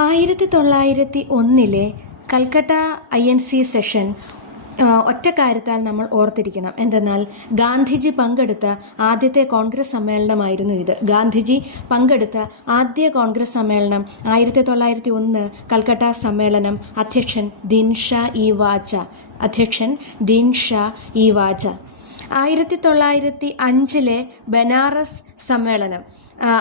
1901 Calcutta INC session ഒറ്റ കാര്യത്താൽ നമ്മൾ ഓർത്തിരിക്കണം. എന്തെന്നാൽ ഗാന്ധിജി പങ്കെടുത്ത ആദ്യത്തെ കോൺഗ്രസ് സമ്മേളനമായിരുന്നു ഇത്. ഗാന്ധിജി പങ്കെടുത്ത ആദ്യ കോൺഗ്രസ് സമ്മേളനം 1901 കൽക്കട്ട സമ്മേളനം. അധ്യക്ഷൻ ദീൻ ഷാ ഇ വാച്ച. 1905 ബനാറസ് സമ്മേളനം.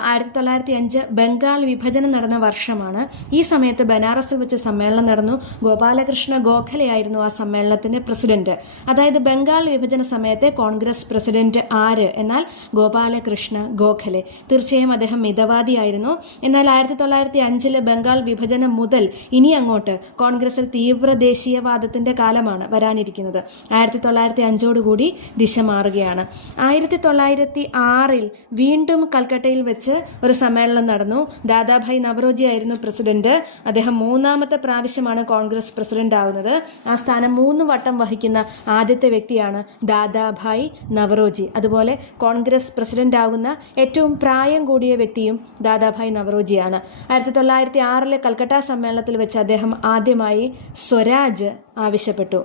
1905 ബംഗാൾ വിഭജനം നടന്ന വർഷമാണ്. ഈ സമയത്ത് ബനാറസിൽ വെച്ച് സമ്മേളനം നടന്നു. ഗോപാലകൃഷ്ണ ഗോഖലെയായിരുന്നു ആ സമ്മേളനത്തിന്റെ പ്രസിഡന്റ്. അതായത് ബംഗാൾ വിഭജന സമയത്തെ കോൺഗ്രസ് പ്രസിഡന്റ് ആര് എന്നാൽ ഗോപാലകൃഷ്ണ ഗോഖലെ. തീർച്ചയായും അദ്ദേഹം മിതവാദിയായിരുന്നു. എന്നാൽ 1905 ബംഗാൾ വിഭജനം മുതൽ ഇനി അങ്ങോട്ട് കോൺഗ്രസിൽ തീവ്ര ദേശീയവാദത്തിന്റെ കാലമാണ് വരാനിരിക്കുന്നത്. 1905 ദിശ മാറുകയാണ്. 1906 വീണ്ടും കൽക്കട്ടയിൽ വെച്ച് ഒരു സമ്മേളനം നടന്നു. ദാദാഭായ് നവറോജി ആയിരുന്നു പ്രസിഡന്റ്. അദ്ദേഹം 3ാമത്തെ പ്രാവശ്യമാണ് കോൺഗ്രസ് പ്രസിഡന്റ് ആവുന്നത്. ആ സ്ഥാനം 3 വട്ടം വഹിക്കുന്ന ആദ്യത്തെ വ്യക്തിയാണ് ദാദാഭായ് നവറോജി. അതുപോലെ കോൺഗ്രസ് പ്രസിഡന്റ് ആകുന്ന ഏറ്റവും പ്രായം കൂടിയ വ്യക്തിയും ദാദാഭായ് നവറോജിയാണ്. 1906 കൽക്കട്ട സമ്മേളനത്തിൽ വെച്ച് അദ്ദേഹം ആദ്യമായി സ്വരാജ് ആവശ്യപ്പെട്ടു.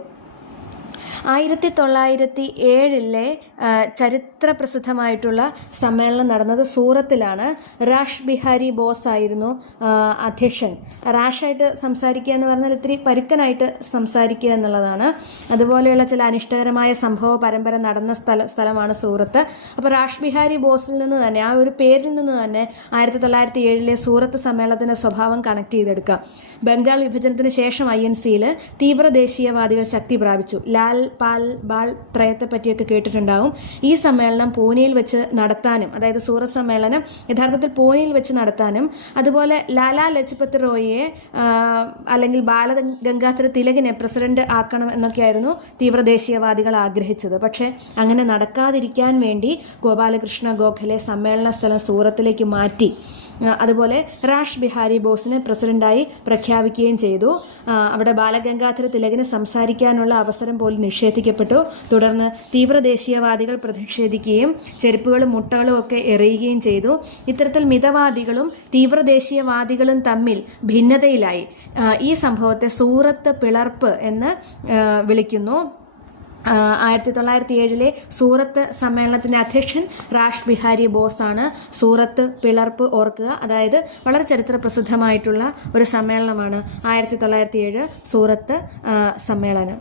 1907 ചരിത്ര പ്രസിദ്ധമായിട്ടുള്ള സമ്മേളനം നടന്നത് സൂറത്തിലാണ്. റാഷ് ബിഹാരി ബോസ് ആയിരുന്നു അധ്യക്ഷൻ. റാഷായിട്ട് സംസാരിക്കുക എന്ന് പറഞ്ഞാൽ ഇത്തിരി പരുക്കനായിട്ട് സംസാരിക്കുക എന്നുള്ളതാണ്. അതുപോലെയുള്ള ചില അനിഷ്ടകരമായ സംഭവ പരമ്പര നടന്ന സ്ഥലമാണ് സൂറത്ത്. അപ്പോൾ റാഷ് ബിഹാരി ബോസിൽ നിന്ന് തന്നെ, ആ ഒരു പേരിൽ നിന്ന് തന്നെ 1907 സൂറത്ത് സമ്മേളനത്തിൻ്റെ സ്വഭാവം കണക്ട് ചെയ്തെടുക്കാം. ബംഗാൾ വിഭജനത്തിന് ശേഷം INCയിൽ തീവ്ര ദേശീയവാദികൾ ശക്തി പ്രാപിച്ചു. ലാൽ പാൽ ബാൽ ത്രയത്തെ പറ്റിയൊക്കെ കേട്ടിട്ടുണ്ടാവും. ഈ സമ്മേളനം പൂനെയിൽ വെച്ച് നടത്താനും, അതായത് സൂറത്ത് സമ്മേളനം യഥാർത്ഥത്തിൽ പൂനെയിൽ വെച്ച് നടത്താനും, അതുപോലെ ലാലാ ലജ്പത് റോയിയെ അല്ലെങ്കിൽ ബാലഗംഗാധര തിലകിനെ പ്രസിഡന്റ് ആക്കണം എന്നൊക്കെയായിരുന്നു തീവ്ര ദേശീയവാദികൾ ആഗ്രഹിച്ചത്. പക്ഷേ അങ്ങനെ നടക്കാതിരിക്കാൻ വേണ്ടി ഗോപാലകൃഷ്ണ ഗോഖലെ സമ്മേളന സ്ഥലം സൂറത്തിലേക്ക് മാറ്റി. അതുപോലെ റാഷ് ബിഹാരി ബോസിനെ പ്രസിഡന്റായി പ്രഖ്യാപിക്കുകയും ചെയ്തു. അവിടെ ബാലഗംഗാധര തിലകിന് സംസാരിക്കാനുള്ള അവസരം പോലും നിഷേധിക്കപ്പെട്ടു. തുടർന്ന് തീവ്ര ദേശീയവാദികൾ പ്രതിഷേധിക്കുകയും ചെരുപ്പുകളും മുട്ടകളും ഒക്കെ എറിയുകയും ചെയ്തു. ഇത്തരത്തിൽ മിതവാദികളും തീവ്ര ദേശീയവാദികളും തമ്മിൽ ഭിന്നതയിലായി. ഈ സംഭവത്തെ സൂറത്ത് പിളർപ്പ് എന്ന് വിളിക്കുന്നു. 1907 സൂറത്ത് സമ്മേളനത്തിൻ്റെ അധ്യക്ഷൻ റാഷ് ബിഹാരി ബോസ് ആണ്. സൂറത്ത് പിളർപ്പ് ഓർക്കുക. അതായത് വളരെ ചരിത്ര പ്രസിദ്ധമായിട്ടുള്ള ഒരു സമ്മേളനമാണ് 1907 സൂറത്ത് സമ്മേളനം.